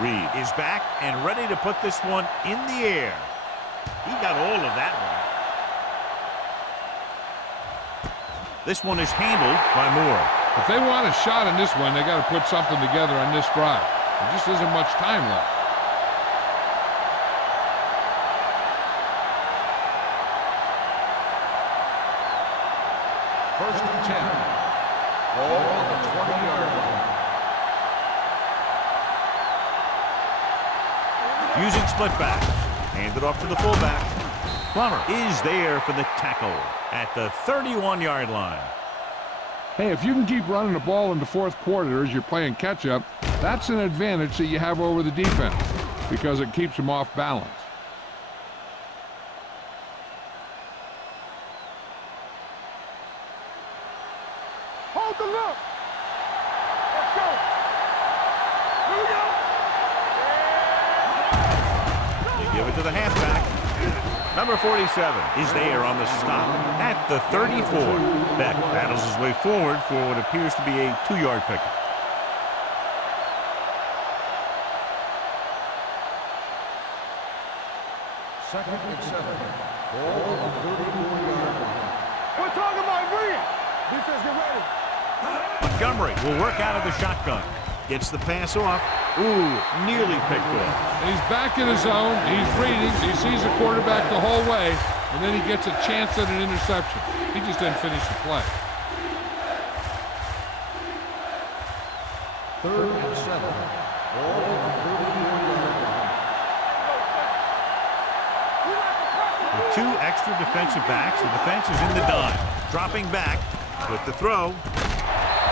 Reed is back and ready to put this one in the air. He got all of that one. This one is handled by Moore. If they want a shot in this one, they got to put something together on this drive. There just isn't much time left. First and 10. Ball on the 20-yard line. Using split backs. Hand it off to the fullback. Plummer is there for the tackle at the 31-yard line. Hey, if you can keep running the ball in the fourth quarter as you're playing catch-up, that's an advantage that you have over the defense because it keeps them off balance. Hold the look. Let's go. Here we go. They give it to the halfback. Number 47 is there on the stop at the 34. Beck battles his way forward for what appears to be a 2-yard pickup. Second and 7. Ball on the 34-yard line. We're talking about bringing. Defense, get ready. Montgomery will work out of the shotgun. Gets the pass off. Ooh, nearly picked off. He's back in his zone. He's reading. He sees the quarterback the whole way, and then he gets a chance at an interception. He just didn't finish the play. Third and 7. Ball on the 34-yard line. With 2 extra defensive backs, the defense is in the dime. Dropping back with the throw.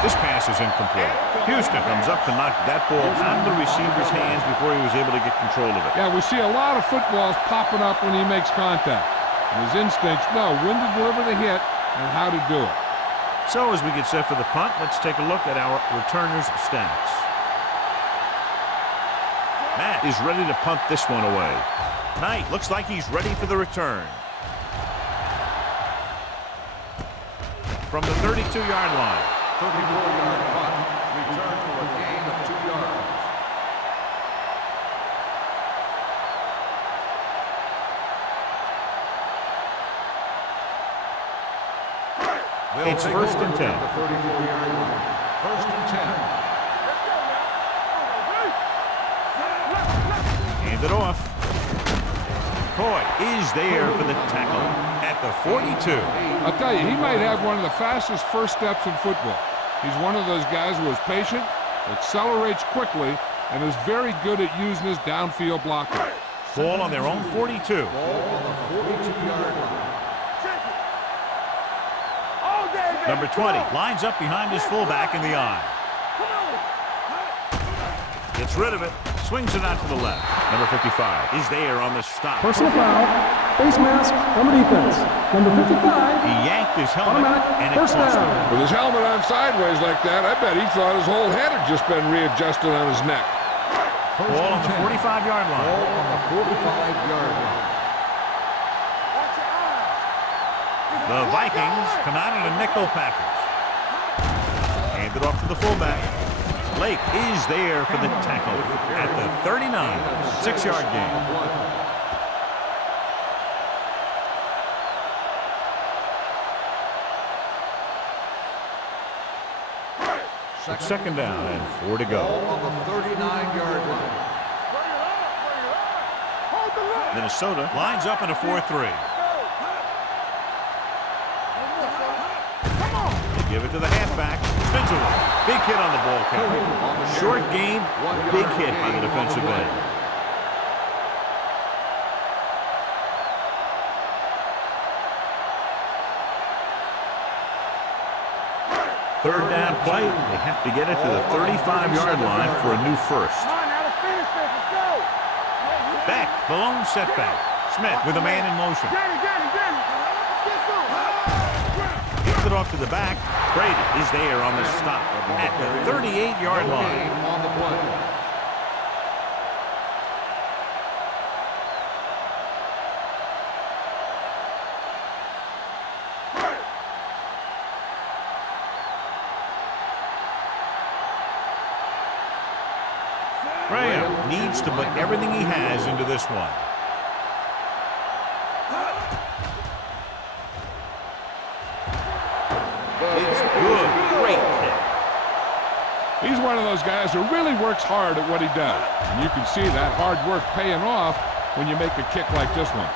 This pass is incomplete. Houston comes up to knock that ball out of the receiver's hands before he was able to get control of it. Yeah, we see a lot of footballs popping up when he makes contact. And his instincts know when to deliver the hit and how to do it. So as we get set for the punt, let's take a look at our returners' stats. Matt is ready to punt this one away. Knight looks like he's ready for the return. From the 32-yard line. 34-yard punt. Return for a gain of 2 yards. It's first and 10. The 34-yard line. First and 10. Hand it off. Coy is there for the tackle at the 42. I'll tell you, he might have one of the fastest first steps in football. He's one of those guys who is patient, accelerates quickly, and is very good at using his downfield blocking. Ball on their own 42. Ball on the 42-yard line. Number 20 lines up behind his fullback in the eye. Gets rid of it. Swings it out to the left. Number 55 is there on the stop. Personal foul. Face mask on the defense. Number 55. He yanked his helmet Automatic and it first cost him. down. With his helmet on sideways like that, I bet he thought his whole head had just been readjusted on his neck. Ball on the 45-yard line. Ball on the 45-yard line. The Vikings come out in a nickel package. Hand it off to the fullback. Lake is there for the tackle at the 39. 6-yard gain. Second down and 4 to go. Ball on the 39-yard line. Minnesota lines up in a 4-3. They give it to the halfback. Spins away. Big hit on the ball carrier. Short gain, big hit by the defensive end. Third down play. They have to get it to the 35-yard line for a new first. Back, the lone setback. Smith with a man in motion. Gives it off to the back. Brady is there on the stop at the 38-yard line. On the play. Graham needs to put everything he has into this one. It's good. Great kick. He's one of those guys who really works hard at what he does. And you can see that hard work paying off when you make a kick like this one.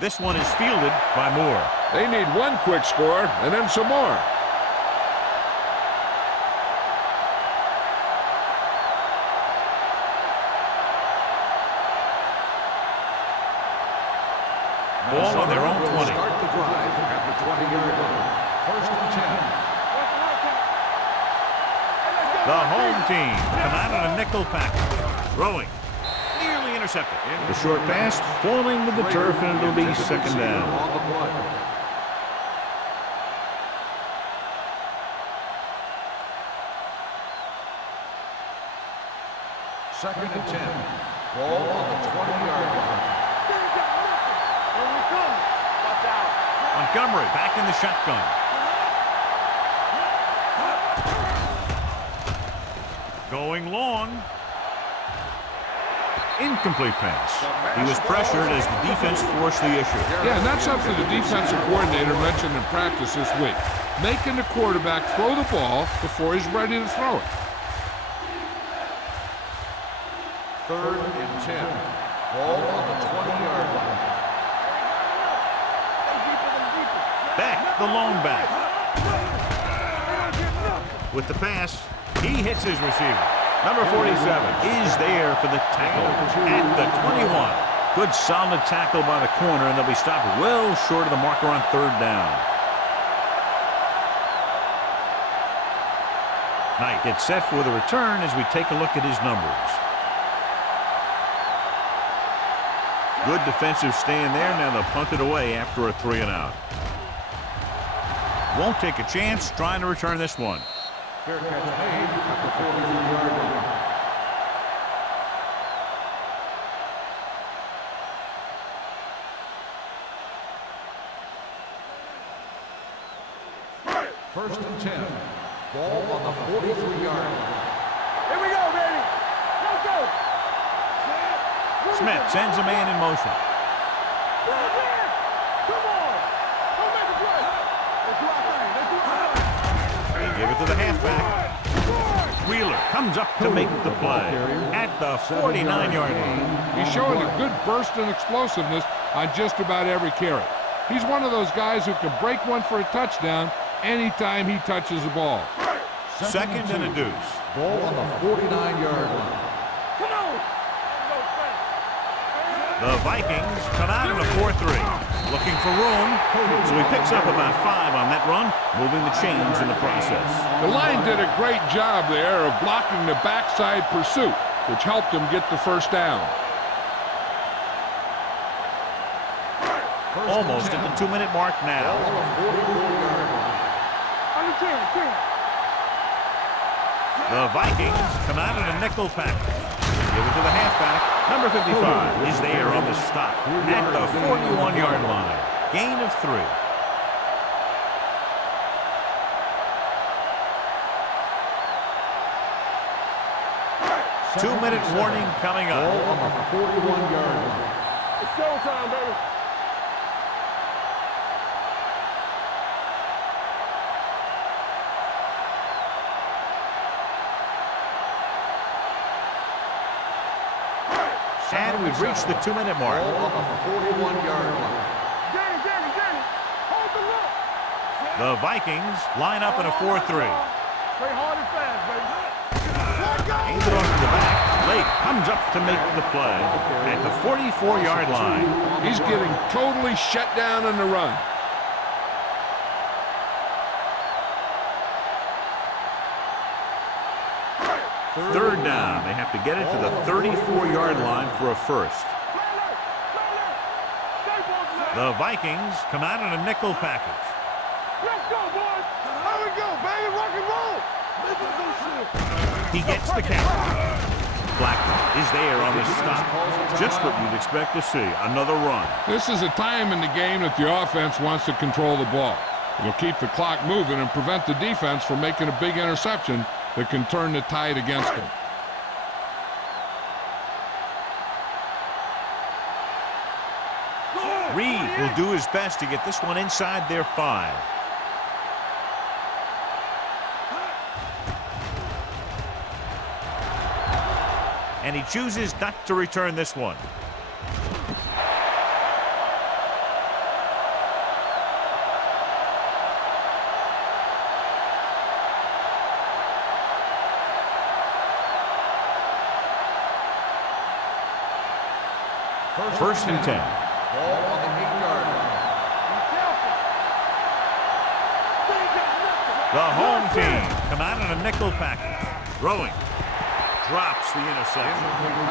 This one is fielded by Moore. They need one quick score and then some more. Ball on their own 20. Start the drive at the 20-yard line. First and 10. The home team come out in a nickel package. Throwing. Nearly intercepted. The short pass falling to the turf, and it'll be second down. On the play. Second and 10. Ball on the 20-yard line. Montgomery back in the shotgun. Going long. Incomplete pass. He was pressured as the defense forced the issue. Yeah, and that's something the defensive coordinator mentioned in practice this week. Making the quarterback throw the ball before he's ready to throw it. Third and 10. Ball on the 20-yard line. Back, the lone back. With the pass, he hits his receiver. Number 47 is there for the tackle at the 21. Good solid tackle by the corner, and they'll be stopped well short of the marker on third down. Knight gets set for the return as we take a look at his numbers. Good defensive stand there. Now they'll punt it away after a 3-and-out. won't take a chance trying to return this one. Fair catch made at the 43-yard line. First and 10. Ball on the 43-yard line. Here we go, baby. Let's go. Smith sends a man in motion. Come on. Don't make a play. Let's do our thing. Let's do our thing. They give it to the halfback. Wheeler comes up to make the play at the 49-yard line. He's showing a good burst and explosiveness on just about every carry. He's one of those guys who can break one for a touchdown anytime he touches the ball. Second and a deuce. Ball on the 49-yard line. Come on. The Vikings come out in a 4-3. Looking for room, so he picks up about 5 on that run, moving the chains in the process. The line did a great job there of blocking the backside pursuit, which helped him get the first down. Almost at the 2-minute mark now. Ball on the 44-yard line. On the 10. The Vikings come out in a nickel package. Give it to the halfback. Number 55 is there on the stop at the 41-yard line. Gain of 3. Two-minute warning coming up. Ball on the 41-yard line. It's showtime, baby. And we've reached the 2-minute mark. Ball on the 41-yard line. Danny. Hold the look. The Vikings line up in a 4-3. Play hard and fast, baby. Hands it off to the back. Lake comes up to make the play at the 44-yard line. He's getting totally shut down on the run. Third down. They have to get it to the 34-yard line for a first. The Vikings come out in a nickel package. Let's go, boys. Here we go, baby. Rock and roll. He gets the count. Blackman is there on the stop. Just what you'd expect to see. Another run. This is a time in the game that the offense wants to control the ball. It'll keep the clock moving and prevent the defense from making a big interception that can turn the tide against them. Reed will do his best to get this one inside their 5. And he chooses not to return this one. First and 10. Ball on the 8-yard line. The home team come out in a nickel package. Throwing. Drops the interception.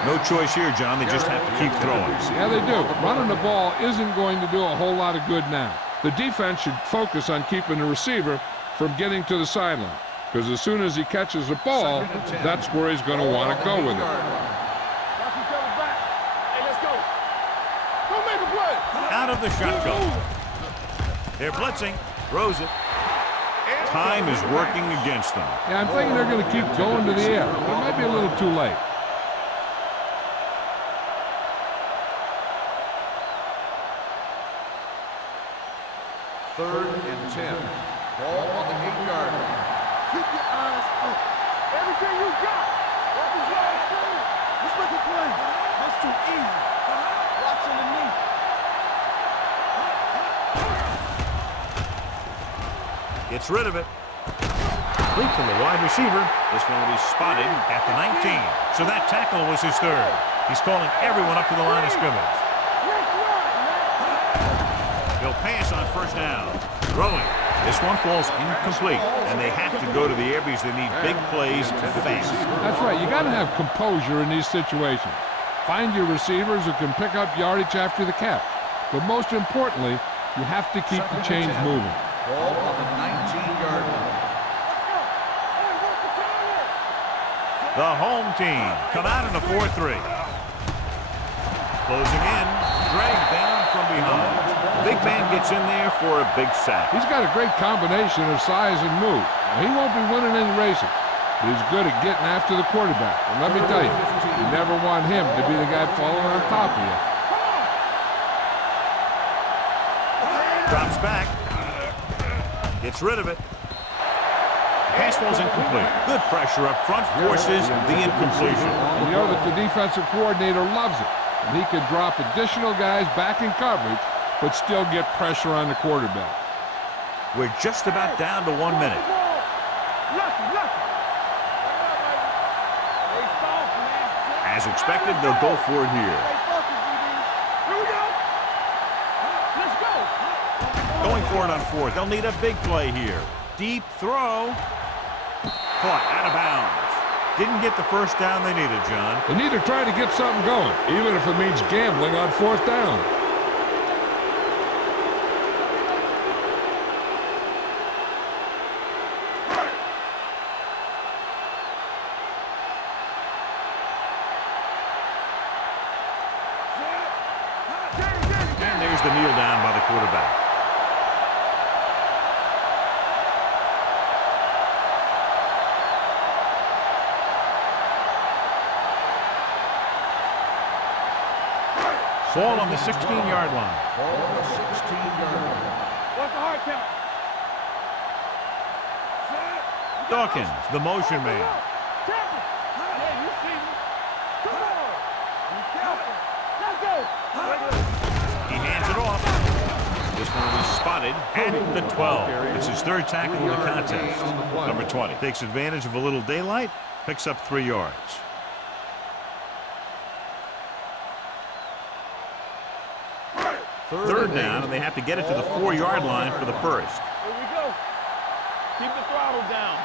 No choice here, John. They just have to keep throwing. Yeah, they do. Running the ball isn't going to do a whole lot of good now. The defense should focus on keeping the receiver from getting to the sideline, because as soon as he catches the ball, that's where he's going to want to go with it. Out of the shotgun. They're blitzing. Throws it. Time is working against them. Yeah, I'm thinking they're going to keep going to the air. It might be a little too late. Third and 10. Ball on the 8-yard line. Keep your eyes up. Everything you got. What is last thing? Let's make a play. That's too easy. Watch underneath. Gets rid of it. Complete from the wide receiver. This one will be spotted at the 19. So that tackle was his 3rd. He's calling everyone up to the line of scrimmage. He'll pass on first down. Throwing. This one falls incomplete, and they have to go to the air because they need big plays fast. That's right. You got to have composure in these situations. Find your receivers who can pick up yardage after the catch. But most importantly, you have to keep the chains moving. Ball on the 19-yard line. The home team come out in a 4-3. Closing in, dragged down from behind. Big man gets in there for a big sack. He's got a great combination of size and move. Now, he won't be winning any races, but he's good at getting after the quarterback. And let me tell you, you never want him to be the guy falling on top of you. Drops back. Gets rid of it. Pass ball's incomplete. Good pressure up front forces the incompletion. And you know that the defensive coordinator loves it. And he can drop additional guys back in coverage, but still get pressure on the quarterback. We're just about down to 1 minute. As expected, they'll go for it here. Going for it on fourth. They'll need a big play here. Deep throw. Caught out of bounds. Didn't get the first down they needed, John. They need to try to get something going, even if it means gambling on fourth down. And there's the kneel down by the quarterback. Ball on the 16-yard line. Ball on the 16-yard line. What's the hard count? Dawkins, the motion man. Yeah, you see me. Come on. Be careful. Let's go. He hands it off. This one will be spotted at the 12. It's his third tackle of the contest. Number 20 takes advantage of a little daylight, picks up 3 yards. Third down, and they have to get it to the 4-yard line for the first. Here we go. Keep the throttle down.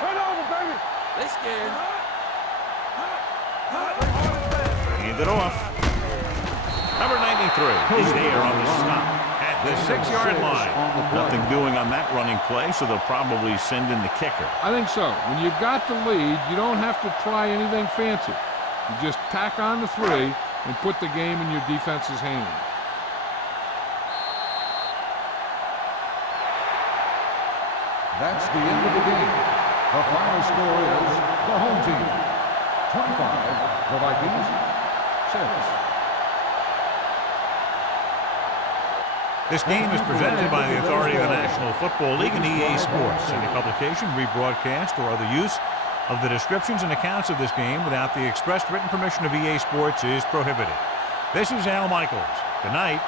Turn over, baby. They scared. Hand it off. Number 93 is there on the stop at the 6-yard line. Nothing doing on that running play, so they'll probably send in the kicker. I think so. When you've got the lead, you don't have to try anything fancy. You just tack on the 3 and put the game in your defense's hands. That's the end of the game. The final score is the home team 25, the Vikings 6. This game is presented by the authority of the National Football League and EA Sports. Any publication, rebroadcast, or other use of the descriptions and accounts of this game without the expressed written permission of EA Sports is prohibited. This is Al Michaels. Good night.